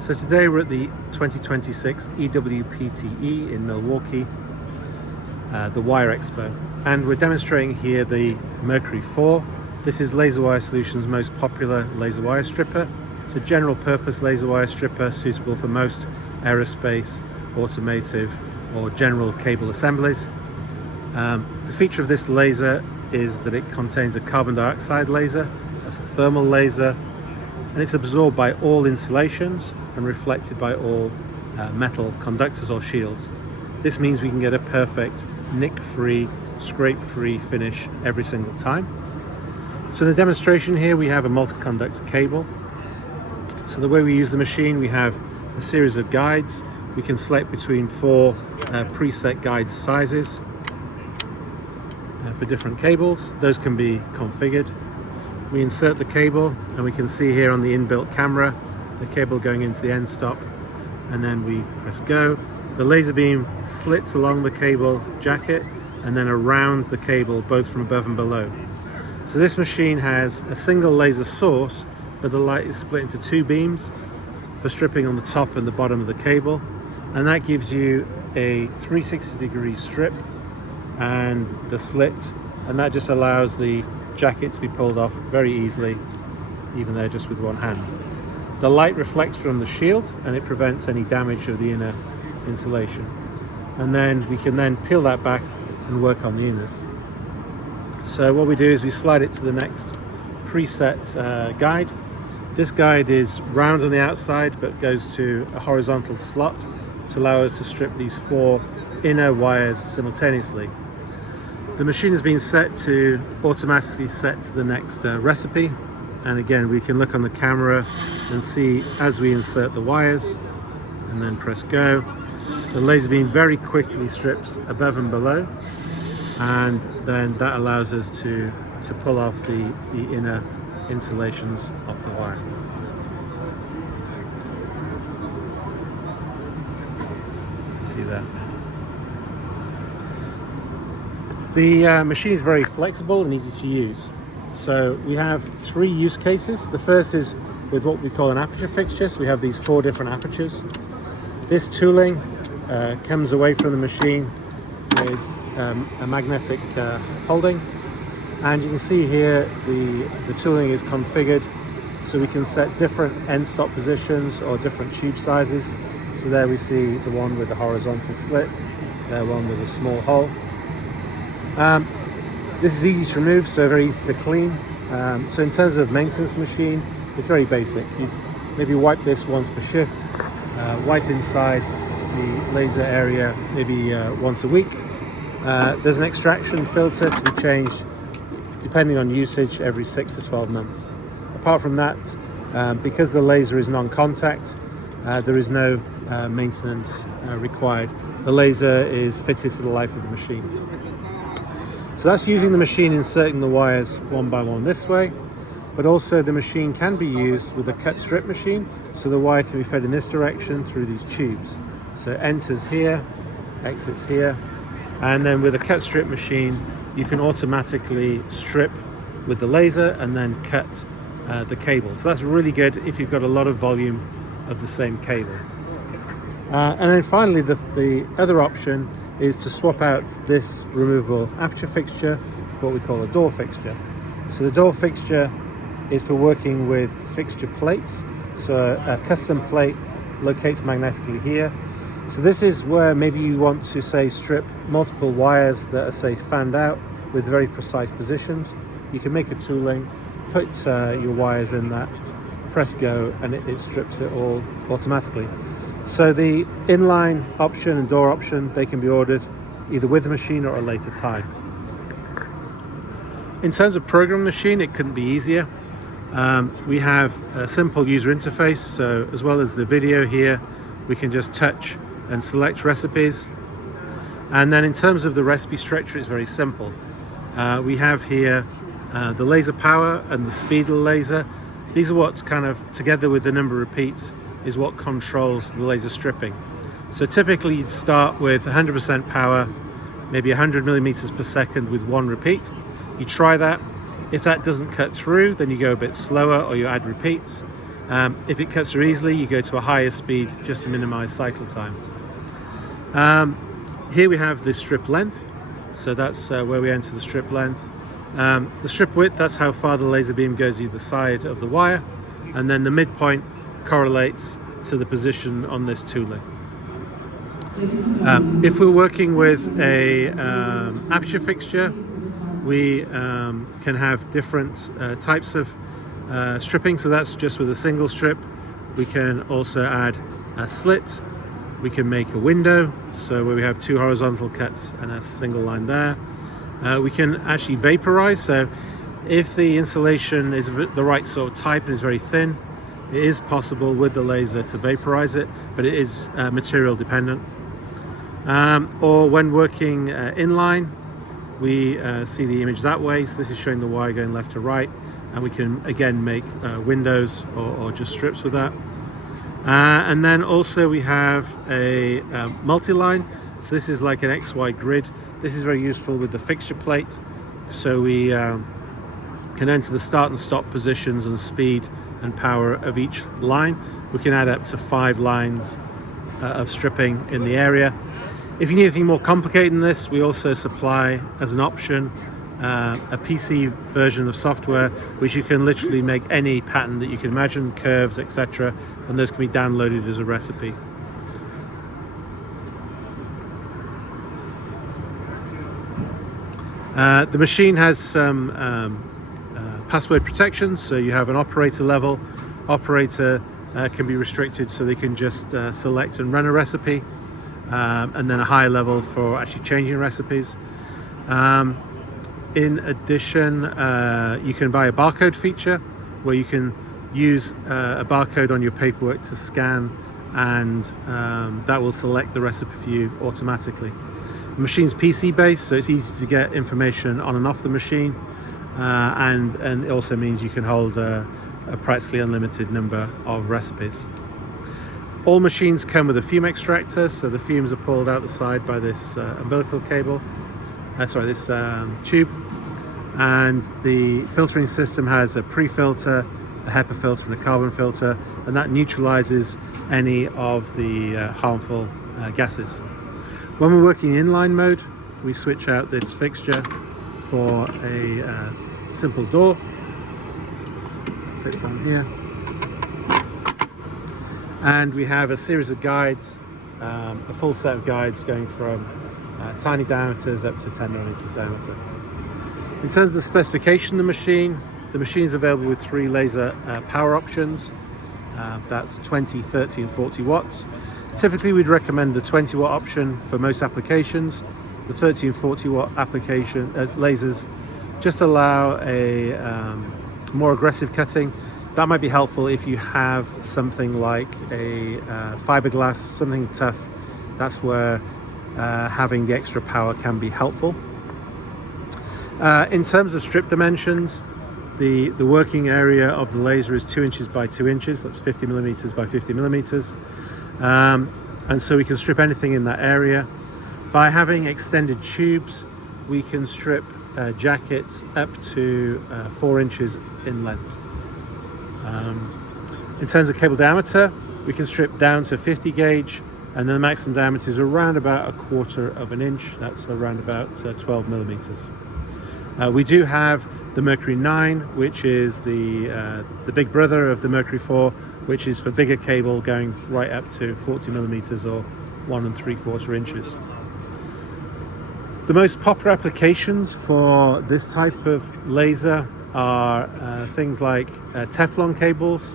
So today we're at the 2026 EWPTE in Milwaukee, the Wire Expo, and we're demonstrating here the Mercury-4. This is Laser Wire Solutions' most popular laser wire stripper. It's a general purpose laser wire stripper suitable for most aerospace, automotive or general cable assemblies. The feature of this laser is that it contains a carbon dioxide laser, that's a thermal laser, and it's absorbed by all insulations and reflected by all metal conductors or shields. This means we can get a perfect nick-free, scrape-free finish every single time. So in the demonstration here we have a multi-conductor cable. So the way we use the machine, we have a series of guides. We can select between four preset guide sizes for different cables. Those can be configured. We insert the cable and we can see here on the inbuilt camera the cable going into the end stop, and then we press go. The laser beam slits along the cable jacket and then around the cable, both from above and below. So this machine has a single laser source, but the light is split into two beams for stripping on the top and the bottom of the cable, and that gives you a 360-degree strip and the slit, and that just allows the jacket to be pulled off very easily, even though just with one hand. The light reflects from the shield and it prevents any damage of the inner insulation, and then we can then peel that back and work on the inners. So what we do is we slide it to the next preset guide. This guide is round on the outside but goes to a horizontal slot to allow us to strip these four inner wires simultaneously. The machine has been set to automatically set to the next recipe, and again we can look on the camera and see as we insert the wires and then press go, the laser beam very quickly strips above and below, and then that allows us to pull off the inner insulations off the wire. So you see that. The machine is very flexible and easy to use. So we have three use cases. The first is with what we call an aperture fixture. So we have these four different apertures. This tooling comes away from the machine with a magnetic holding, and you can see here the tooling is configured so we can set different end stop positions or different tube sizes. So there we see the one with the horizontal slit, there one with a small hole. This is easy to remove, so very easy to clean. So in terms of maintenance machine, it's very basic. You maybe wipe this once per shift, wipe inside the laser area maybe once a week. There's an extraction filter to be changed depending on usage every 6 to 12 months. Apart from that, because the laser is non-contact, there is no maintenance required. The laser is fitted for the life of the machine. So that's using the machine inserting the wires one by one this way, but also the machine can be used with a cut strip machine, so the wire can be fed in this direction through these tubes. So it enters here, exits here, and then with a cut strip machine you can automatically strip with the laser and then cut the cable. So that's really good if you've got a lot of volume of the same cable. And then finally the other option is to swap out this removable aperture fixture for what we call a door fixture. So the door fixture is for working with fixture plates. So a custom plate locates magnetically here. So this is where maybe you want to, say, strip multiple wires that are, say, fanned out with very precise positions. You can make a tooling, put your wires in that, press go, and it strips it all automatically. So the inline option and door option, they can be ordered either with the machine or at a later time. In terms of programming the machine, it couldn't be easier. We have a simple user interface, so as well as the video here, we can just touch and select recipes. And then in terms of the recipe structure, it's very simple. We have here the laser power and the speed of the laser. These are what's kind of, together with the number of repeats, is what controls the laser stripping. So typically you'd start with 100% power, maybe 100 millimeters per second with one repeat. You try that. If that doesn't cut through, then you go a bit slower or you add repeats. If it cuts through easily, you go to a higher speed just to minimize cycle time. Here we have the strip length, so that's where we enter the strip length. The strip width, that's how far the laser beam goes either side of the wire, and then the midpoint correlates to the position on this tooling. If we're working with a aperture fixture, we can have different types of stripping, so that's just with a single strip. We can also add a slit, we can make a window, so where we have two horizontal cuts and a single line there. We can actually vaporize, so if the insulation is the right sort of type and is very thin, it is possible with the laser to vaporize it, but it is material dependent. Or when working inline, we see the image that way, so this is showing the wire going left to right, and we can again make windows or just strips with that. And then also we have a multi-line, so this is like an XY grid. This is very useful with the fixture plate, so we can enter the start and stop positions and speed and power of each line. We can add up to 5 lines of stripping in the area. If you need anything more complicated than this, we also supply as an option a PC version of software which you can literally make any pattern that you can imagine, curves, etc., and those can be downloaded as a recipe. The machine has some password protection, so you have an operator level. Operator can be restricted so they can just select and run a recipe, and then a higher level for actually changing recipes. In addition, you can buy a barcode feature where you can use a barcode on your paperwork to scan, and that will select the recipe for you automatically. The machine's PC based, so it's easy to get information on and off the machine, and it also means you can hold a practically unlimited number of recipes. All machines come with a fume extractor, so the fumes are pulled out the side by this umbilical cable, this tube, and the filtering system has a pre-filter, a HEPA filter and a carbon filter, and that neutralizes any of the harmful gases. When we're working in inline mode, we switch out this fixture for a simple door. It fits on here. And we have a series of guides, a full set of guides going from tiny diameters up to 10 millimeters diameter. In terms of the specification of the machine is available with 3 laser power options. That's 20, 30 and 40 watts. Typically we'd recommend the 20 watt option for most applications. The 30 and 40 watt application lasers just allow a more aggressive cutting. That might be helpful if you have something like a fiberglass, something tough. That's where having the extra power can be helpful. In terms of strip dimensions, the working area of the laser is 2 inches by 2 inches. That's 50 millimeters by 50 millimeters. And so we can strip anything in that area. By having extended tubes, we can strip jackets up to 4 inches in length. In terms of cable diameter, we can strip down to 50 gauge, and then the maximum diameter is around about 1/4 of an inch. That's around about 12 millimeters. We do have the Mercury-9, which is the big brother of the Mercury-4, which is for bigger cable going right up to 40 millimeters or 1 3/4 inches. The most popular applications for this type of laser are things like Teflon cables.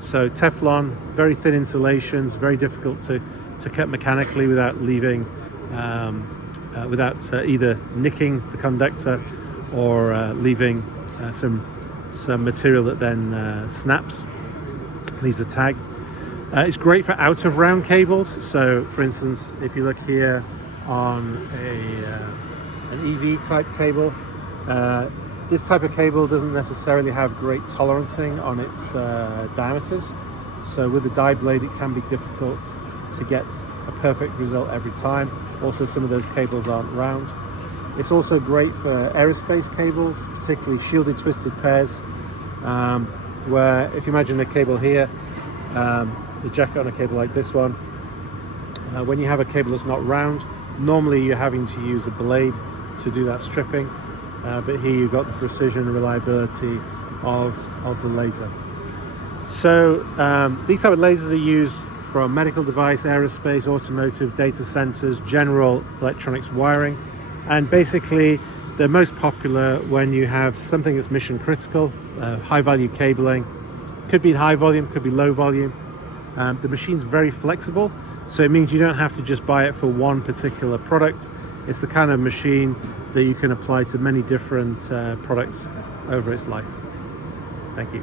So Teflon, very thin insulations, very difficult to cut mechanically without leaving, without either nicking the conductor or leaving some material that then snaps, leaves a tag. It's great for out of round cables. So for instance, if you look here on an EV type cable, this type of cable doesn't necessarily have great tolerancing on its diameters. So with the die blade, it can be difficult to get a perfect result every time. Also, some of those cables aren't round. It's also great for aerospace cables, particularly shielded twisted pairs. where if you imagine a cable here, the jacket on a cable like this one, when you have a cable that's not round, normally you're having to use a blade to do that stripping, but here you've got the precision and reliability of the laser. So these type of lasers are used from medical device, aerospace, automotive, data centers, general electronics wiring, and basically they're most popular when you have something that's mission critical, high value cabling. Could be high volume, could be low volume. The machine's very flexible, so it means you don't have to just buy it for one particular product. It's the kind of machine that you can apply to many different products over its life. Thank you.